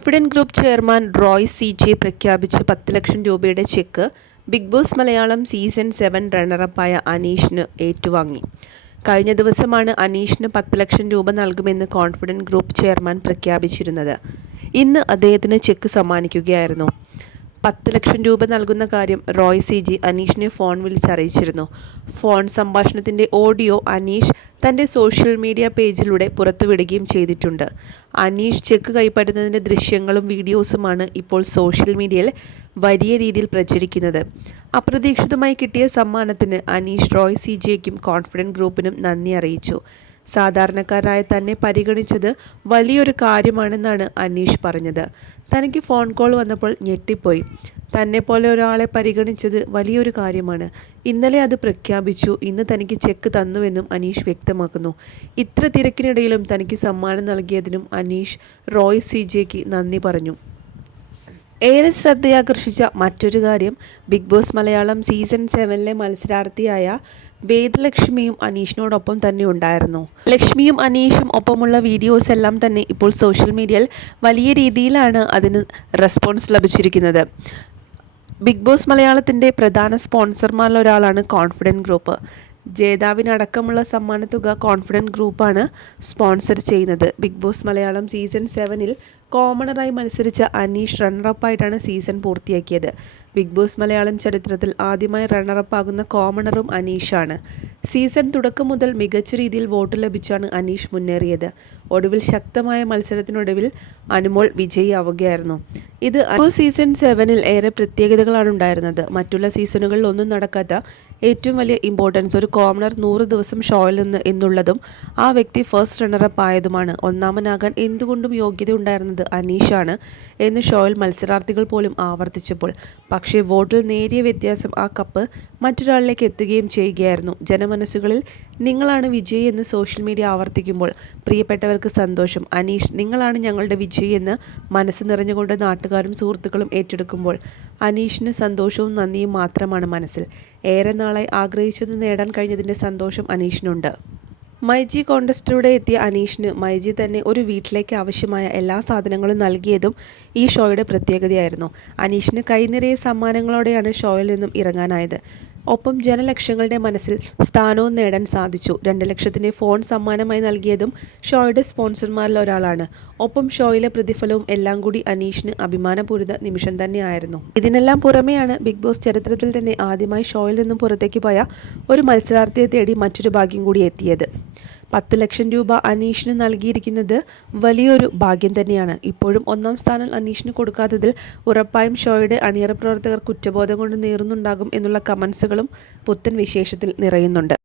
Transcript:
Confident Group chairman Roy CJ പ്രഖ്യാപിച്ച 10 ലക്ഷം രൂപയുടെ ചെക്ക് ബിഗ് ബോസ് മലയാളം സീസൺ 7 റണ്ണറപ്പായ അനീഷിന് ഏറ്റുവാങ്ങി. കഴിഞ്ഞ ദിവസമാണ് അനീഷിന് 10 ലക്ഷം രൂപ നൽകുമെന്ന് കോൺഫിഡന്റ് ഗ്രൂപ്പ് ചെയർമാൻ പ്രഖ്യാപിച്ചിരുന്നത്. ഇന്ന് അദ്ദേഹത്തിന് ചെക്ക് സമ്മാനിക്കുകയായിരുന്നു. 10 ലക്ഷം രൂപ നൽകുന്ന കാര്യം റോയ് CJ അനീഷിനെ ഫോൺ വിളിച്ചറിയിച്ചിരുന്നു. ഫോൺ സംഭാഷണത്തിൻ്റെ ഓഡിയോ അനീഷ് തൻ്റെ സോഷ്യൽ മീഡിയ പേജിലൂടെ പുറത്തുവിടുകയും ചെയ്തിട്ടുണ്ട്. അനീഷ് ചെക്ക് കൈപ്പറ്റുന്നതിൻ്റെ ദൃശ്യങ്ങളും വീഡിയോസുമാണ് ഇപ്പോൾ സോഷ്യൽ മീഡിയയിൽ വലിയ രീതിയിൽ പ്രചരിക്കുന്നത്. അപ്രതീക്ഷിതമായി കിട്ടിയ സമ്മാനത്തിന് അനീഷ് റോയ് CJയ്ക്കും കോൺഫിഡന്റ് ഗ്രൂപ്പിനും നന്ദി അറിയിച്ചു. സാധാരണക്കാരായ തന്നെ പരിഗണിച്ചത് വലിയൊരു കാര്യമാണെന്നാണ് അനീഷ് പറഞ്ഞത്. തനിക്ക് ഫോൺ കോൾ വന്നപ്പോൾ ഞെട്ടിപ്പോയി. തന്നെപ്പോലെ ഒരാളെ പരിഗണിച്ചത് വലിയൊരു കാര്യമാണ്. ഇന്നലെ അത് പ്രഖ്യാപിച്ചു. ഇന്ന് തനിക്ക് ചെക്ക് തന്നുവെന്നും അനീഷ് വ്യക്തമാക്കുന്നു. ഇത്ര തിരക്കിനിടയിലും തനിക്ക് സമ്മാനം നൽകിയതിനും അനീഷ് റോയ് CJയ്ക്ക് നന്ദി പറഞ്ഞു. ഏറെ ശ്രദ്ധയാകർഷിച്ച മറ്റൊരു കാര്യം ബിഗ് ബോസ് മലയാളം സീസൺ 7 മത്സരാർത്ഥിയായ വേദലക്ഷ്മിയും അനീഷിനോടൊപ്പം തന്നെ ഉണ്ടായിരുന്നു. ലക്ഷ്മിയും അനീഷും ഒപ്പമുള്ള വീഡിയോസ് എല്ലാം തന്നെ ഇപ്പോൾ സോഷ്യൽ മീഡിയയിൽ വലിയ രീതിയിലാണ് അതിന് റെസ്പോൺസ് ലഭിച്ചിരിക്കുന്നത്. ബിഗ് ബോസ് മലയാളത്തിൻ്റെ പ്രധാന സ്പോൺസർമാരിലൊരാളാണ് കോൺഫിഡന്റ് ഗ്രൂപ്പ്. ജേതാവിനടക്കമുള്ള സമ്മാനത്തുക കോൺഫിഡന്റ് ഗ്രൂപ്പാണ് സ്പോൺസർ ചെയ്യുന്നത്. ബിഗ് ബോസ് മലയാളം സീസൺ 7 കോമണറായി മത്സരിച്ച അനീഷ് റണ്ണറപ്പായിട്ടാണ് സീസൺ പൂർത്തിയാക്കിയത്. ബിഗ് ബോസ് മലയാളം ചരിത്രത്തിൽ ആദ്യമായി റണ്ണറപ്പാകുന്ന കോമണറും അനീഷാണ്. സീസൺ തുടക്കം മുതൽ മികച്ച രീതിയിൽ വോട്ട് ലഭിച്ചാണ് അനീഷ് മുന്നേറിയത്. ഒടുവിൽ ശക്തമായ മത്സരത്തിനൊടുവിൽ അനുമോൾ വിജയിയാവുകയായിരുന്നു. ഇത് സീസൺ 7 ഏറെ പ്രത്യേകതകളാണ് ഉണ്ടായിരുന്നത്. മറ്റുള്ള സീസണുകളിൽ ഒന്നും നടക്കാത്ത ഏറ്റവും വലിയ ഇമ്പോർട്ടൻസ് ഒരു കോമണർ 100 ദിവസം ഷോയിൽ നിന്ന് എന്നുള്ളതും ആ വ്യക്തി ഫസ്റ്റ് റണ്ണറപ്പ് ആയതുമാണ്. ഒന്നാമനാകാൻ എന്തുകൊണ്ടും യോഗ്യത ഉണ്ടായിരുന്നത് അനീഷാണ് എന്ന് ഷോയിൽ മത്സരാർത്ഥികൾ പോലും ആവർത്തിച്ചപ്പോൾ പക്ഷേ വോട്ടിൽ നേരിയ വ്യത്യാസം ആ കപ്പ് മറ്റൊരാളിലേക്ക് എത്തുകയും ചെയ്യുകയായിരുന്നു. ജനമനസ്സുകളിൽ നിങ്ങളാണ് വിജയി എന്ന് സോഷ്യൽ മീഡിയ ആവർത്തിക്കുമ്പോൾ പ്രിയപ്പെട്ടവർക്ക് സന്തോഷം. അനീഷ് നിങ്ങളാണ് ഞങ്ങളുടെ വിജയി എന്ന് മനസ്സ് നിറഞ്ഞുകൊണ്ട് നാട്ടുകാരും സുഹൃത്തുക്കളും ഏറ്റെടുക്കുമ്പോൾ അനീഷിന് സന്തോഷവും നന്ദിയും മാത്രമാണ് മനസ്സിൽ. ഏറെ നാളായി ആഗ്രഹിച്ചത് നേടാൻ കഴിഞ്ഞതിൻ്റെ സന്തോഷം അനീഷിനുണ്ട്. മൈജി കോൺടെസ്റ്റിലൂടെ എത്തിയ അനീഷിന് മൈജി തന്നെ ഒരു വീട്ടിലേക്ക് ആവശ്യമായ എല്ലാ സാധനങ്ങളും നൽകിയതും ഈ ഷോയുടെ പ്രത്യേകതയായിരുന്നു. അനീഷിന് കൈനിറയെ സമ്മാനങ്ങളോടെയാണ് ഷോയിൽ നിന്നും ഇറങ്ങാനായത്. ഒപ്പം ജനലക്ഷങ്ങളുടെ മനസ്സിൽ സ്ഥാനവും നേടാൻ സാധിച്ചു. 2 ലക്ഷത്തിൻ്റെ ഫോൺ സമ്മാനമായി നൽകിയതും ഷോയുടെ സ്പോൺസർമാരിൽ ഒരാളാണ്. ഒപ്പം ഷോയിലെ പ്രതിഫലവും എല്ലാം കൂടി അനീഷിന് അഭിമാനപൂരിത നിമിഷം തന്നെയായിരുന്നു. ഇതിനെല്ലാം പുറമെയാണ് ബിഗ് ബോസ് ചരിത്രത്തിൽ തന്നെ ആദ്യമായി ഷോയിൽ നിന്നും പുറത്തേക്ക് പോയ ഒരു മത്സരാർത്ഥിയെ തേടി മറ്റൊരു ഭാഗ്യം കൂടി എത്തിയത്. 10 ലക്ഷം രൂപ അനീഷിന് നൽകിയിരിക്കുന്നത് വലിയൊരു ഭാഗ്യം തന്നെയാണ്. ഇപ്പോഴും 1ാം സ്ഥാനം അനീഷിന് കൊടുക്കാത്തതിൽ ഉറപ്പായും ഷോയുടെ അണിയറ പ്രവർത്തകർ കുറ്റബോധം കൊണ്ട് നീറുന്നുണ്ടാകും എന്നുള്ള കമൻസുകളും പുത്തൻ വിശേഷത്തിൽ നിറയുന്നുണ്ട്.